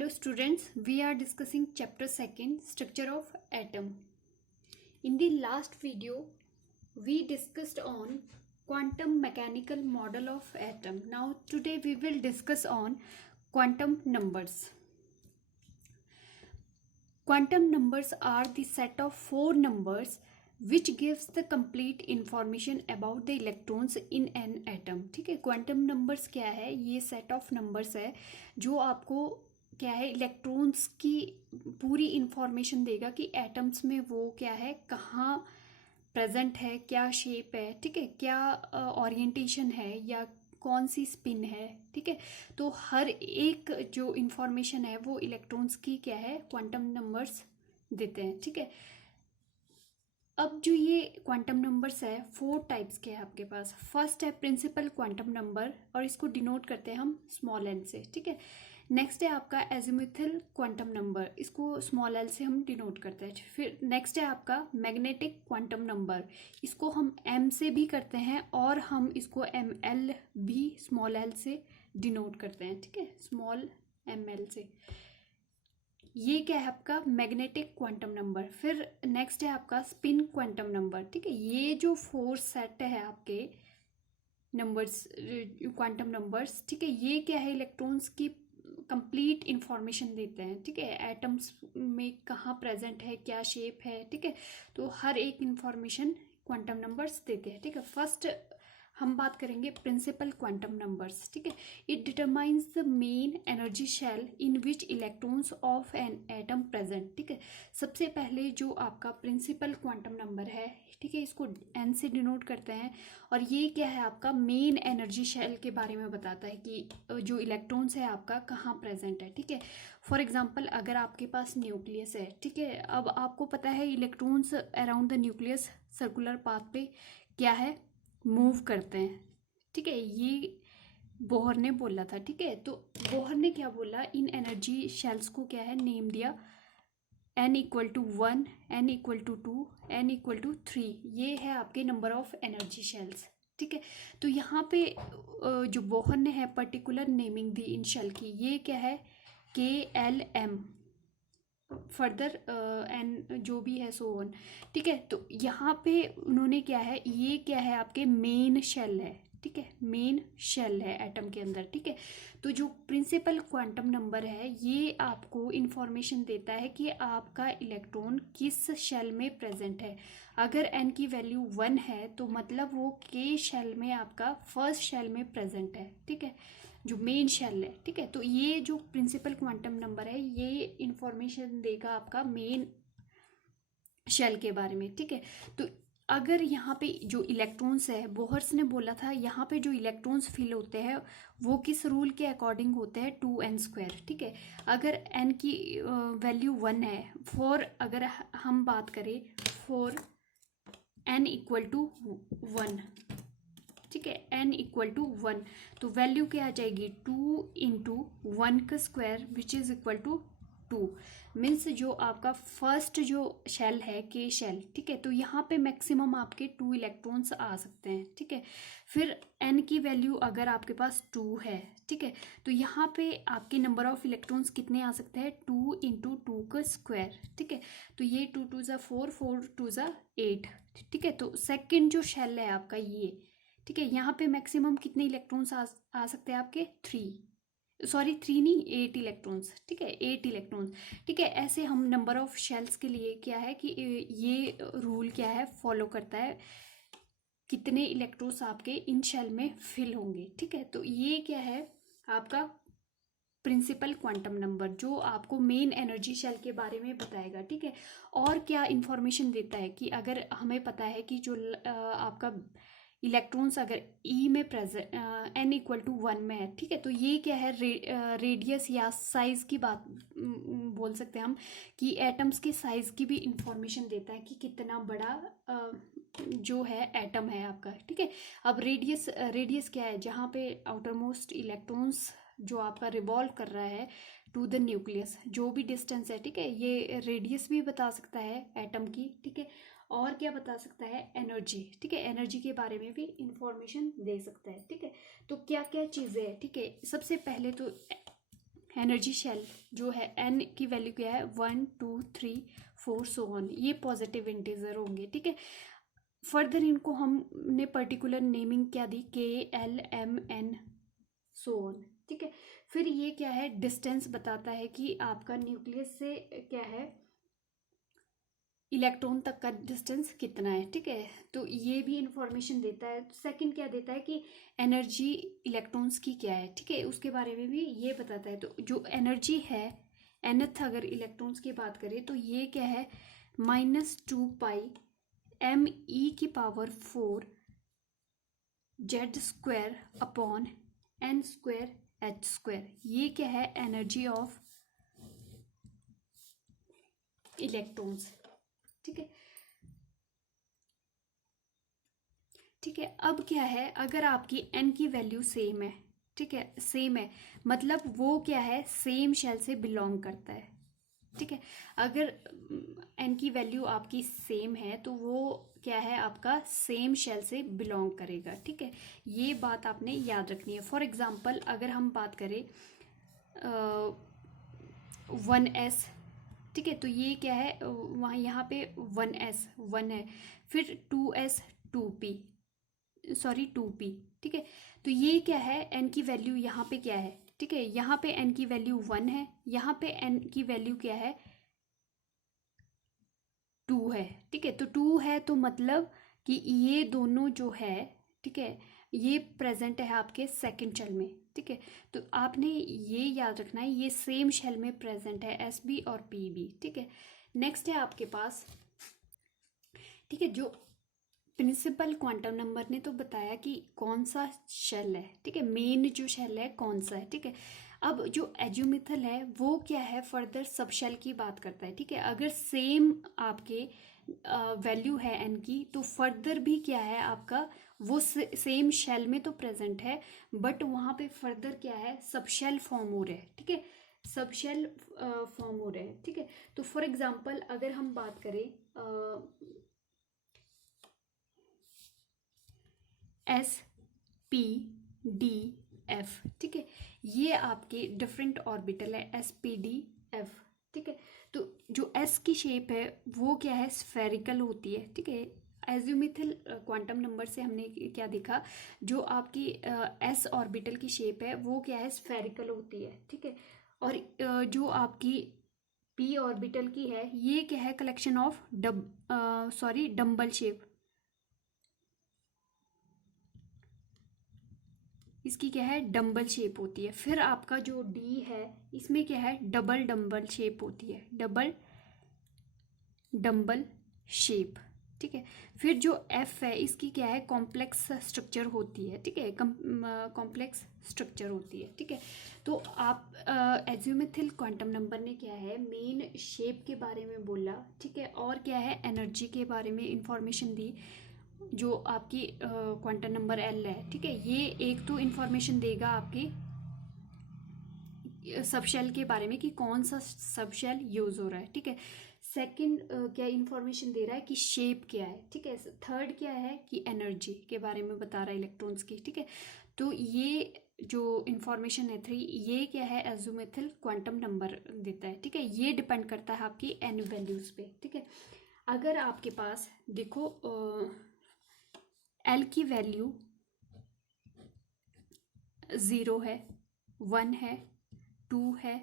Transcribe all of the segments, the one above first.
Hello students, we are discussing chapter 2, structure of atom. In the last video, we discussed on quantum mechanical model of atom. Now today we will discuss on quantum numbers. Quantum numbers are the set of 4 numbers which gives the complete information about the electrons in an atom. ठीक है, quantum numbers क्या है? ये set of numbers है जो आपको क्या है इलेक्ट्रॉन्स की पूरी इंफॉर्मेशन देगा कि एटम्स में वो क्या है, कहाँ प्रेजेंट है, क्या शेप है, ठीक है, क्या ओरिएंटेशन है या कौन सी स्पिन है, ठीक है। तो हर एक जो इंफॉर्मेशन है वो इलेक्ट्रॉन्स की क्या है क्वांटम नंबर्स देते हैं, ठीक है। अब जो ये क्वांटम नंबर्स है 4 टाइप्स के हैं आपके पास। फर्स्ट है प्रिंसिपल क्वांटम नंबर और इसको डिनोट करते हैं हम स्मॉल एल से, ठीक है। नेक्स्ट है आपका एजिमुथल क्वांटम नंबर, इसको स्मॉल एल से हम डिनोट करते हैं। फिर नेक्स्ट है आपका मैग्नेटिक क्वांटम नंबर, इसको हम एम से भी करते हैं और हम इसको एम एल भी स्मॉल एल से डिनोट करते हैं, ठीक है, स्मॉल एम एल से। ये क्या है आपका मैग्नेटिक क्वांटम नंबर। फिर नेक्स्ट है आपका स्पिन क्वांटम नंबर, ठीक है। ये जो 4 सेट है आपके नंबर्स, क्वांटम नंबर्स, ठीक है, ये क्या है इलेक्ट्रॉन्स की कंप्लीट इंफॉर्मेशन देते हैं, ठीक है। एटम्स में कहाँ प्रेजेंट है, क्या शेप है, ठीक है, तो हर एक इंफॉर्मेशन क्वांटम नंबर्स देते हैं, ठीक है। फर्स्ट हम बात करेंगे प्रिंसिपल क्वांटम नंबर्स, ठीक है। It determines the main energy shell in which electrons of an atom present, ठीक है। सबसे पहले जो आपका प्रिंसिपल क्वांटम नंबर है, ठीक है, इसको एन से डिनोट करते हैं और ये क्या है आपका मेन एनर्जी शेल के बारे में बताता है कि जो इलेक्ट्रॉन्स है आपका कहाँ प्रेजेंट है, ठीक है। फॉर एग्जांपल अगर आपके पास न्यूक्लियस है, ठीक है, अब आपको पता है electrons around the nucleus circular path पे क्या है मूव करते हैं, ठीक है। ये बोहर ने बोला था, ठीक है। तो बोहर ने क्या बोला, इन एनर्जी शेल्स को क्या है नेम दिया n equal to 1, n equal to 2, n equal to 3। ये है आपके नंबर ऑफ एनर्जी शेल्स, ठीक है। तो यहाँ पे जो बोहर ने है पर्टिकुलर नेमिंग दी इन शेल की, ये क्या है KLM, फर्दर एन जो भी है सो ऑन, ठीक है। तो यहाँ पे उन्होंने क्या है, ये क्या है आपके मेन शेल है, ठीक है, मेन शेल है एटम के अंदर, ठीक है। तो जो प्रिंसिपल क्वांटम नंबर है ये आपको इंफॉर्मेशन देता है कि आपका इलेक्ट्रॉन किस शेल में प्रेजेंट है। अगर एन की वैल्यू 1 है तो मतलब वो के शेल में आपका फर्स्ट शेल में प्रेजेंट है, ठीक है, जो मेन शेल है, ठीक है। तो ये जो प्रिंसिपल क्वांटम नंबर है ये इंफॉर्मेशन देगा आपका मेन शेल के बारे में, ठीक है। तो अगर यहाँ पे जो इलेक्ट्रॉन्स है, बोहर्स ने बोला था यहाँ पे जो इलेक्ट्रॉन्स फिल होते हैं वो किस रूल के अकॉर्डिंग होते हैं 2n², ठीक है। अगर n की वैल्यू 1 है, फॉर अगर हम बात करें फॉर n इक्वल टू 1, ठीक है, n इक्वल टू 1, तो वैल्यू क्या आ जाएगी 2 इंटू 1 का square which is equal to 2। Means जो आपका फर्स्ट जो शेल है के शेल, ठीक है, तो यहाँ पे मैक्सिमम आपके 2 इलेक्ट्रॉन्स आ सकते हैं, ठीक है। फिर n की वैल्यू अगर आपके पास 2 है, ठीक है, तो यहाँ पे आपके नंबर ऑफ इलेक्ट्रॉन्स कितने आ सकते हैं 2 इंटू 2 का स्क्वायर, ठीक है। तो ये 2 2 ज़ा 4, 4 2 ज़ा 8, ठीक है। तो सेकेंड जो शेल है आपका ये, ठीक है, यहाँ पे मैक्सिमम कितने इलेक्ट्रॉन्स आ सकते हैं आपके 3 नहीं 8 इलेक्ट्रॉन्स, ठीक है, 8 इलेक्ट्रॉन्स, ठीक है। ऐसे हम नंबर ऑफ शेल्स के लिए क्या है कि ये रूल क्या है फॉलो करता है कितने इलेक्ट्रॉन्स आपके इन शेल में फिल होंगे, ठीक है। तो ये क्या है आपका प्रिंसिपल क्वांटम नंबर जो आपको मेन एनर्जी शेल के बारे में बताएगा, ठीक है। और क्या इंफॉर्मेशन देता है कि अगर हमें पता है कि जो आपका इलेक्ट्रॉन्स अगर ई में प्रेजेंट n इक्वल टू 1 में है, ठीक है, तो ये क्या है रेडियस या साइज की बात बोल सकते हैं हम कि एटम्स के साइज की भी इंफॉर्मेशन देता है कि कितना बड़ा जो है एटम है आपका, ठीक है। अब रेडियस क्या है, जहाँ पे आउटर मोस्ट इलेक्ट्रॉन्स जो आपका रिवॉल्व कर रहा है टू द न्यूक्लियस, जो भी डिस्टेंस है, ठीक है, ये रेडियस भी बता सकता है एटम की, ठीक है। और क्या बता सकता है एनर्जी, ठीक है, एनर्जी के बारे में भी इंफॉर्मेशन दे सकता है, ठीक है। तो क्या क्या चीज़ें हैं, ठीक है, सबसे पहले तो एनर्जी शेल जो है एन की वैल्यू क्या है 1 2 3 4 सो ऑन, ये पॉजिटिव इंटीजर होंगे, ठीक है। फर्दर इनको हमने पर्टिकुलर नेमिंग क्या दी, K L M N so on, ठीक है। फिर ये क्या है, डिस्टेंस बताता है कि आपका न्यूक्लियस से क्या है इलेक्ट्रॉन तक का डिस्टेंस कितना है, ठीक है। तो ये भी इंफॉर्मेशन देता है। सेकंड क्या देता है कि एनर्जी इलेक्ट्रॉन्स की क्या है, ठीक है, उसके बारे में भी ये बताता है। तो जो एनर्जी है nth, अगर इलेक्ट्रॉन्स की बात करें तो ये क्या है -2 पाई me⁴ z² upon n² h², ये क्या है एनर्जी ऑफ इलेक्ट्रॉन्स, ठीक है। ठीक है, अब क्या है, अगर आपकी n की वैल्यू सेम है, ठीक है, सेम है, मतलब वो क्या है सेम शेल से बिलोंग करता है, ठीक है। अगर n की वैल्यू आपकी सेम है तो वो क्या है आपका सेम शेल से बिलोंग करेगा, ठीक है। ये बात आपने याद रखनी है। फॉर एग्जांपल अगर हम बात करें 1s, ठीक है, तो ये क्या है वहाँ यहाँ पे 1s 1 है, फिर 2s 2p, सॉरी 2p, ठीक है। तो ये क्या है n की वैल्यू यहाँ पे क्या है, ठीक है, यहाँ पे n की वैल्यू 1 है, यहाँ पे n की वैल्यू क्या है 2 है, ठीक है। तो 2 है तो मतलब कि ये दोनों जो है, ठीक है, ये प्रेजेंट है आपके सेकंड शेल में, ठीक है। तो आपने ये याद रखना है ये सेम शेल में प्रेजेंट है SB और PB, ठीक है। नेक्स्ट है आपके पास, ठीक है, जो प्रिंसिपल क्वांटम नंबर ने तो बताया कि कौन सा शेल है, ठीक है, मेन जो शेल है कौन सा है, ठीक है। अब जो एज्यूमिथल है वो क्या है फर्दर सब शेल की बात करता है, ठीक है। अगर सेम आपके वैल्यू है एन की तो फर्दर भी क्या है आपका वो सेम शेल में तो प्रेजेंट है, बट वहाँ पे फर्दर क्या है सब शेल फॉर्म हो रहे हैं, ठीक है, सब शेल फॉर्म हो रहे हैं, ठीक है। तो फॉर एग्जांपल अगर हम बात करें SPDF, ठीक है, ये आपके डिफरेंट ऑर्बिटल है SPDF, ठीक है। तो जो S की शेप है वो क्या है स्फेरिकल होती है, ठीक है। एज्यूमिथल क्वांटम नंबर से हमने क्या देखा, जो आपकी S ऑर्बिटल की शेप है वो क्या है स्फेरिकल होती है, ठीक है। और जो आपकी P ऑर्बिटल की है ये क्या है कलेक्शन ऑफ डम्बल शेप, इसकी क्या है डंबल शेप होती है। फिर आपका जो डी है इसमें क्या है डबल डंबल शेप होती है, डबल डंबल शेप, ठीक है। फिर जो एफ है इसकी क्या है कॉम्प्लेक्स स्ट्रक्चर होती है, ठीक है, कॉम्प्लेक्स स्ट्रक्चर होती है, ठीक है। तो आप एज्यूमिथल क्वांटम नंबर ने क्या है मेन शेप के बारे में बोला, ठीक है, और क्या है एनर्जी के बारे में इंफॉर्मेशन दी। जो आपकी क्वांटम नंबर एल है, ठीक है, ये एक तो इंफॉर्मेशन देगा आपकी सबशेल के बारे में कि कौन सा सबशेल यूज हो रहा है, ठीक है। सेकंड क्या इंफॉर्मेशन दे रहा है कि शेप क्या है, ठीक है। थर्ड क्या है कि एनर्जी के बारे में बता रहा है इलेक्ट्रॉन्स की, ठीक है। तो ये जो इंफॉर्मेशन है 3 ये क्या है एज्यूमेथल क्वांटम नंबर देता है, ठीक है। ये डिपेंड करता है आपकी एन वैल्यूज पे, ठीक है। अगर आपके पास देखो एल की वैल्यू 0 है, 1 है, 2 है,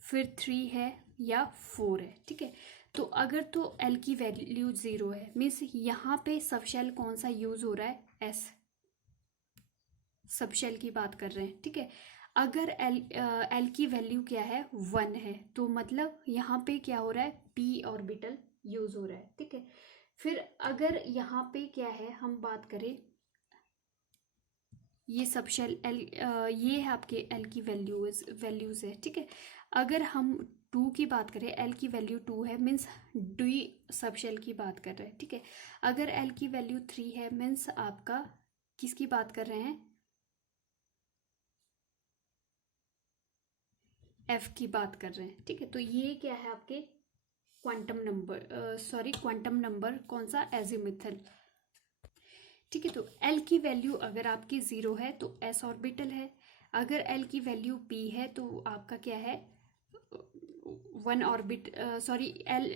फिर 3 है या 4 है, ठीक है। तो अगर तो एल की वैल्यू 0 है मीन्स यहाँ पे सबशेल कौन सा यूज हो रहा है एस सबशेल की बात कर रहे हैं, ठीक है। अगर एल की वैल्यू क्या है 1 है तो मतलब यहाँ पे क्या हो रहा है पी ऑर्बिटल यूज हो रहा है, ठीक है। फिर अगर यहाँ पे क्या है हम बात करें ये सबशेल एल ये है आपके एल की वैल्यूज है, ठीक है। अगर हम 2 की बात करें एल की वैल्यू 2 है मीन्स डी सबशेल की बात कर रहे हैं, ठीक है। अगर एल की वैल्यू 3 है मीन्स आपका किसकी बात कर रहे हैं एफ की बात कर रहे हैं, ठीक है। तो ये क्या है आपके क्वांटम नंबर कौन सा एजिमिथल, ठीक है। तो एल की वैल्यू अगर आपकी 0 है तो एस ऑर्बिटल है, अगर एल की वैल्यू पी है तो आपका क्या है, वन ऑर्बिट सॉरी एल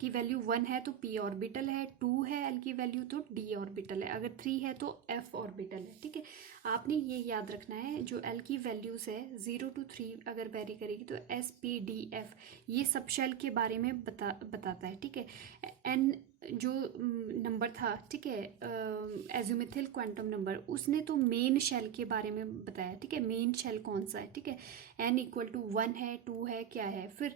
की वैल्यू वन है तो पी ऑर्बिटल है, टू है एल की वैल्यू तो डी ऑर्बिटल है, अगर थ्री है तो एफ ऑर्बिटल है। ठीक है, आपने ये याद रखना है, जो एल की वैल्यूज है 0 to 3 अगर वेरी करेगी तो एस पी डी एफ ये सब शेल के बारे में बताता है। ठीक है, एन जो नंबर था, ठीक है, एजुमेथिल क्वांटम नंबर, उसने तो मेन शेल के बारे में बताया। ठीक है, मेन शेल कौन सा है, ठीक है, एन इक्वल टू 1 है, 2 है, क्या है। फिर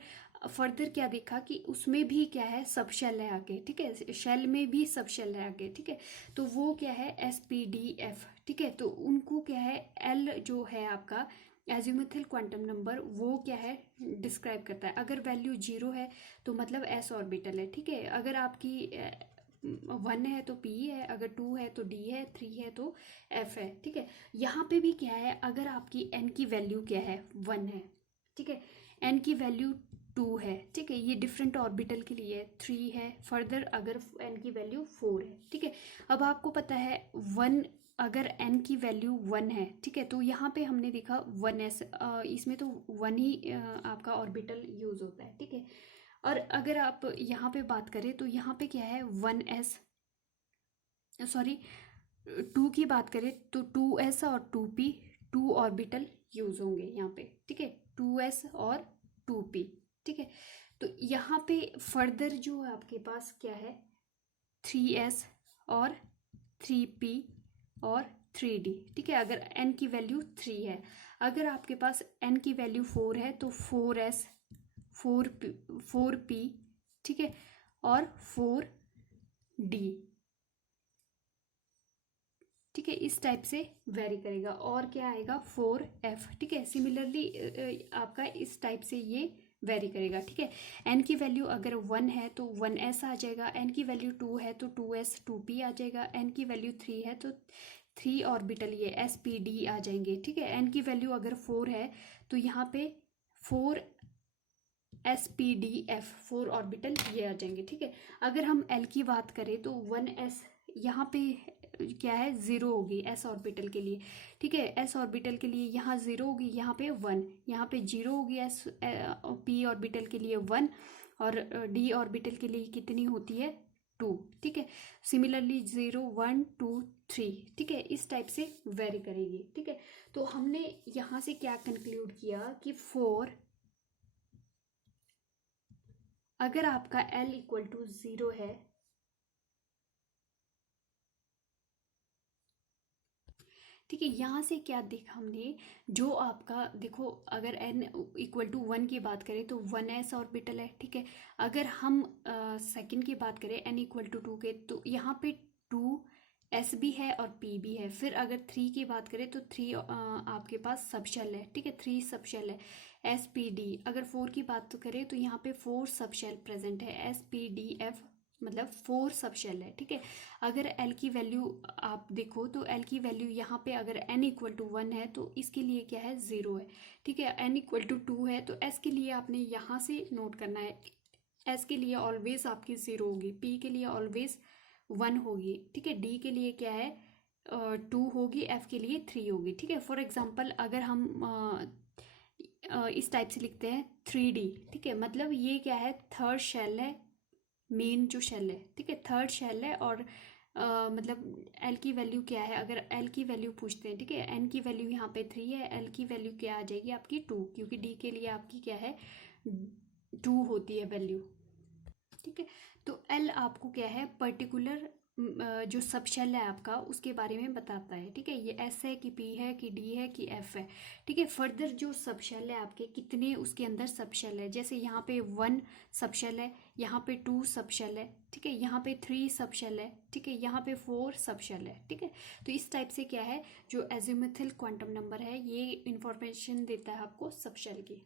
फर्दर क्या देखा कि उसमें भी क्या है, सब शेल है आगे। ठीक है, शेल में भी सब शेल है आगे। ठीक है, तो वो क्या है, एस पी डी एफ। ठीक है, तो उनको क्या है, एल जो है आपका एजिमुथल क्वांटम नंबर, वो क्या है, डिस्क्राइब करता है। अगर वैल्यू 0 है तो मतलब एस ऑर्बिटल है। ठीक है, अगर आपकी 1 है तो पी है, अगर 2 है तो डी है, 3 है तो एफ है। ठीक है, यहाँ पे भी क्या है, अगर आपकी एन की वैल्यू क्या है, 1 है, ठीक है, एन की वैल्यू 2 है, ठीक है, ये डिफरेंट ऑर्बिटल के लिए 3 है। फर्दर अगर एन की वैल्यू 4 है। ठीक है, अब आपको पता है 1, अगर n की वैल्यू 1 है, ठीक है, तो यहाँ पे हमने देखा 1s, इसमें तो 1 ही आपका ऑर्बिटल यूज होता है। ठीक है, और अगर आप यहाँ पे बात करें तो यहाँ पे क्या है, 1s सॉरी 2 की बात करें तो 2s और 2p, 2 ऑर्बिटल यूज होंगे यहाँ पे। ठीक है, 2s और 2p। ठीक है, तो यहाँ पे फर्दर जो आपके पास क्या है, 3s और 3p और 3d। ठीक है, अगर n की वैल्यू 3 है, अगर आपके पास n की वैल्यू 4 है तो 4s, 4p, ठीक है, और 4d। ठीक है, इस टाइप से वेरी करेगा। और क्या आएगा, 4f। ठीक है, सिमिलरली आपका इस टाइप से ये वेरी करेगा। ठीक है, n की वैल्यू अगर 1 है तो 1s आ जाएगा, n की वैल्यू 2 है तो 2s 2p आ जाएगा, n की वैल्यू 3 है तो 3 ऑर्बिटल ये एस पी डी आ जाएंगे। ठीक है, n की वैल्यू अगर 4 है तो यहाँ पे 4 S P D F, 4 orbital ये आ जाएंगे। ठीक है, अगर हम l की बात करें तो 1s यहाँ पे क्या है, 0 होगी एस ऑर्बिटल के लिए। ठीक है, एस ऑर्बिटल के लिए यहाँ 0 होगी, यहाँ पे 1, यहाँ पे 0 होगी एस पी ऑर्बिटल के लिए 1, और डी ऑर्बिटल के लिए कितनी होती है, 2। ठीक है, सिमिलरली 0 1 2 3। ठीक है, इस टाइप से वेरी करेगी। ठीक है, तो हमने यहाँ से क्या कंक्लूड किया कि 4, अगर आपका L इक्वल टू 0 है, ठीक है, यहाँ से क्या देखा हमने, जो आपका देखो, अगर n इक्वल टू 1 की बात करें तो 1s ऑर्बिटल है। ठीक है, अगर हम सेकंड की बात करें n इक्वल टू 2 के, तो यहाँ पे 2s भी है और p भी है। फिर अगर 3 की बात करें तो 3 आपके पास सबशेल है। ठीक है, 3 सबशेल है, एस पी डी। अगर 4 की बात करें तो यहाँ पे 4 सबशेल प्रेजेंट है, एस पी डी एफ, मतलब 4 सब शेल है। ठीक है, अगर L की वैल्यू आप देखो तो L की वैल्यू यहाँ पे अगर n इक्वल टू 1 है तो इसके लिए क्या है, 0 है। ठीक है, n इक्वल टू 2 है तो S के लिए आपने यहाँ से नोट करना है, S के लिए ऑलवेज आपकी 0 होगी, P के लिए ऑलवेज 1 होगी। ठीक है, D के लिए क्या है, 2 होगी, F के लिए 3 होगी। ठीक है, फॉर एग्जाम्पल अगर हम इस टाइप से लिखते हैं 3D। ठीक है, मतलब ये क्या है, थर्ड शेल है, मेन जो शेल है। ठीक है, थर्ड शेल है, और मतलब एल की वैल्यू क्या है, अगर एल की वैल्यू पूछते हैं, ठीक है, एन की वैल्यू यहाँ पे 3 है, एल की वैल्यू क्या आ जाएगी आपकी 2, क्योंकि डी के लिए आपकी क्या है, 2 होती है वैल्यू। ठीक है, तो एल आपको क्या है, पर्टिकुलर जो सब शेल है आपका उसके बारे में बताता है। ठीक है, ये एस है कि पी है कि डी है कि एफ है। ठीक है, फर्दर जो सब शेल है आपके, कितने उसके अंदर सब शेल है, जैसे यहाँ पे 1 सब शेल है, यहाँ पे 2 सब शेल है, ठीक है, यहाँ पे 3 सब शेल है, ठीक है, यहाँ पे 4 सब शेल है। ठीक है, तो इस टाइप से क्या है, जो एजिमुथल क्वांटम नंबर है ये इंफॉर्मेशन देता है आपको सब शेल की।